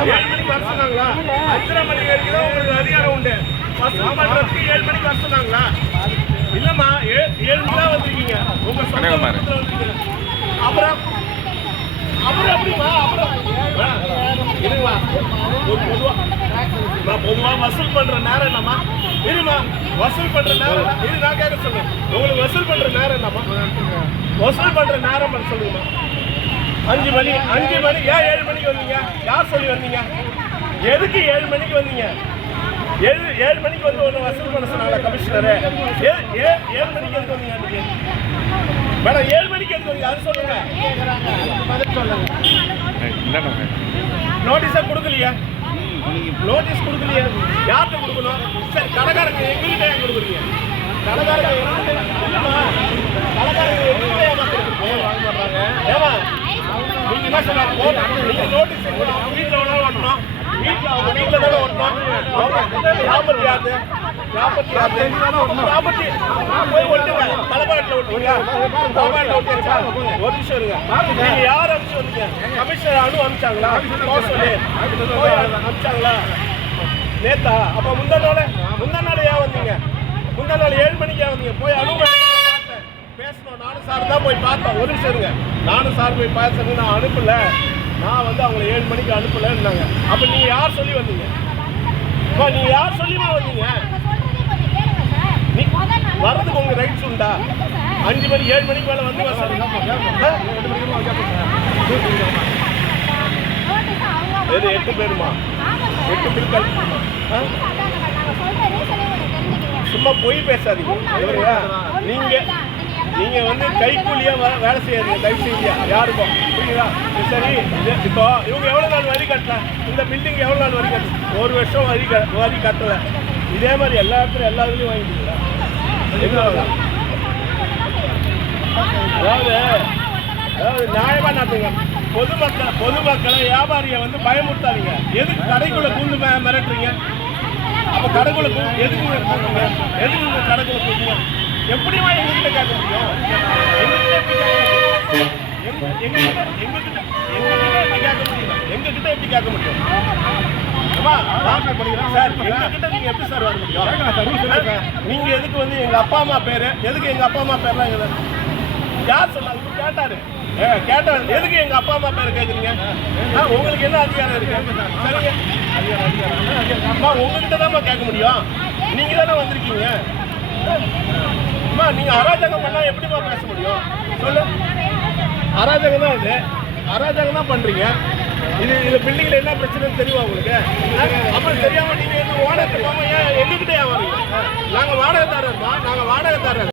7 மணிக்கு வர சொன்னாங்களா? 5:30 மணி வரைக்கும் தான் உங்களுக்கு அதிகாரம் உண்டு. வசூல் பண்றதுக்கு 7 மணிக்கு வர சொன்னாங்களா? இல்லம்மா, 7 மணிக்கு தான் வந்திருக்கீங்க. உங்க சொந்த வந்தீங்க. அப்புறம் எப்படிமா? அப்புறம் இருமா, பொதுவா வசூல் பண்ற நேரம் என்னம்மா? இருமா, வசூல் பண்ற நேரம் இது நான் கேட்க சொல்லுங்க. உங்களுக்கு வசூல் பண்ற நேரம் என்னம்மா? வசூல் பண்ற நேரம் சொல்லுங்கம்மா. 5 மணி ஏன் 7 மணிக்கு வந்தீங்க? யார் சொல்லி வந்தீங்க? எதுக்கு 7 மணிக்கு வந்தீங்க? 7 மணிக்கு வந்து ஒன்று வசூல் பண்ண சொன்னாங்களா கமிஷனரு? 7 மணிக்கு எதுக்கு வந்தீங்க அன்னைக்கு? மேடம் 7 மணிக்கு எதுக்கு வந்தீங்க அது சொல்லுங்க. நோட்டீஸா கொடுக்கலையா? நோட்டீஸ் கொடுக்கலையா? யார்கிட்ட கொடுக்கணும்? சரி, கடைக்காரங்க எங்ககிட்ட ஏன் கொடுக்குறீங்க? கடைக்காரங்க எங்ககிட்ட இல்லைம்மா, கடைக்காரங்க எங்ககிட்ட ஏமாத்துறாங்க. ஏமா நீங்க என்ன சொன்னாங்க? நீங்க நோட்டீஸ் வீட்டில் வேணாலும் ஓட்டணும், அவங்க வீட்டில் தானே ஓட்டணும். ப்ராப்பர்ட்டி யாரு? ப்ராப்பர்ட்டி போய் ஒட்டுங்க, தலைப்பாட்டில் ஒட்டுவீங்க. தலைப்பாட்டில் ஒட்டிருக்கா? ஒரு நிமிஷம் இருங்க. நீங்க யார் அனுப்பிச்சு வந்தீங்க? கமிஷனர் அனுப்பிச்சாங்களா? சொல்லி அனுப்பிச்சாங்களா நேத்தா? அப்போ முந்தா நாள் ஏன் வந்தீங்க? முந்தா நாள் 7 மணிக்கு ஏன் வந்தீங்க? போய் பேசணும். நானும் சார் தான் போய் பார்த்தேன். ஒரு நிமிஷம் இருங்க. நானும் சார் போய் பேசுறது நான் அனுப்பல. நான் வந்து அவங்களை 7 மணிக்கு அனுப்பலன்னாங்க. அப்போ நீங்க யார் சொல்லி வந்தீங்க? நீங்க யார் சொல்லிமா வந்தீங்க? வர்றதுக்கு உங்க ரைட்ஸ் உண்டா? 5 மணி 7 மணிக்கு மேல வந்து 8 பேருமா? 8 பேர் சும்மா போய் பேசாதீங்க. நீங்க வந்து கைக்கூலியா வேலை செய்யாதீங்க தயவு செய்ய யாருக்கும், புரியுதா? சரி, இப்போ இவங்க எவ்வளவு நாள் வரி கட்டல? இந்த பில்டிங் எவ்வளவு நாள் வரி கட்டல? 1 வருஷம் வரி கட்டல. இதே மாதிரி எல்லா இடத்துலையும் எல்லா இதுலையும் வாங்கிட்டீங்களா? அதாவது நியாயமா நடத்துங்க. பொதுமக்களை வியாபாரியை வந்து பயமுறுத்தாதீங்க. எதுக்கு கடைக்குள்ள கூண்டு மிரட்டுறீங்க? அப்ப கடைக்குள்ள எதுக்கு கூட்டுங்க? எதுக்கு கடைக்குள்ள கூட்டுங்க? எப்படிமா எங்ககிட்ட கேட்க முடியும்? எங்ககிட்ட எப்படி கேட்க முடியும்? சார், எங்ககிட்ட நீங்க எப்படி சார் வர முடியும்? நீங்க எதுக்கு வந்து எங்க அப்பா அம்மா பேரு எதுக்கு? எங்க அப்பா அம்மா பேர்லாம் யார் சொன்னாங்க? கேட்டாரு. எதுக்கு எங்க அப்பா அம்மா பேரை கேட்குறீங்க? உங்களுக்கு என்ன அதிகாரம் இருக்கு? சரிங்க, அம்மா உங்ககிட்ட தான் கேட்க முடியும். நீங்க தானே வந்திருக்கீங்க. அம்மா நீங்க அராஜகம் பண்ணா எப்படிமா பேச முடியும்? சொல்லு. அராஜகம் தான் இது. அராஜகம் தான் பண்றீங்க. இது பில்டிங்ல என்ன பிரச்சனைன்னு தெரியுமா உங்களுக்கு? அப்புறம் தெரியாம நீங்க என்ன ஓனர்கிட்ட போகாம எங்ககிட்ட ஏன் வரீங்க? நாங்க வாடகைதாரர்மா, நாங்க வாடகைதாரர்.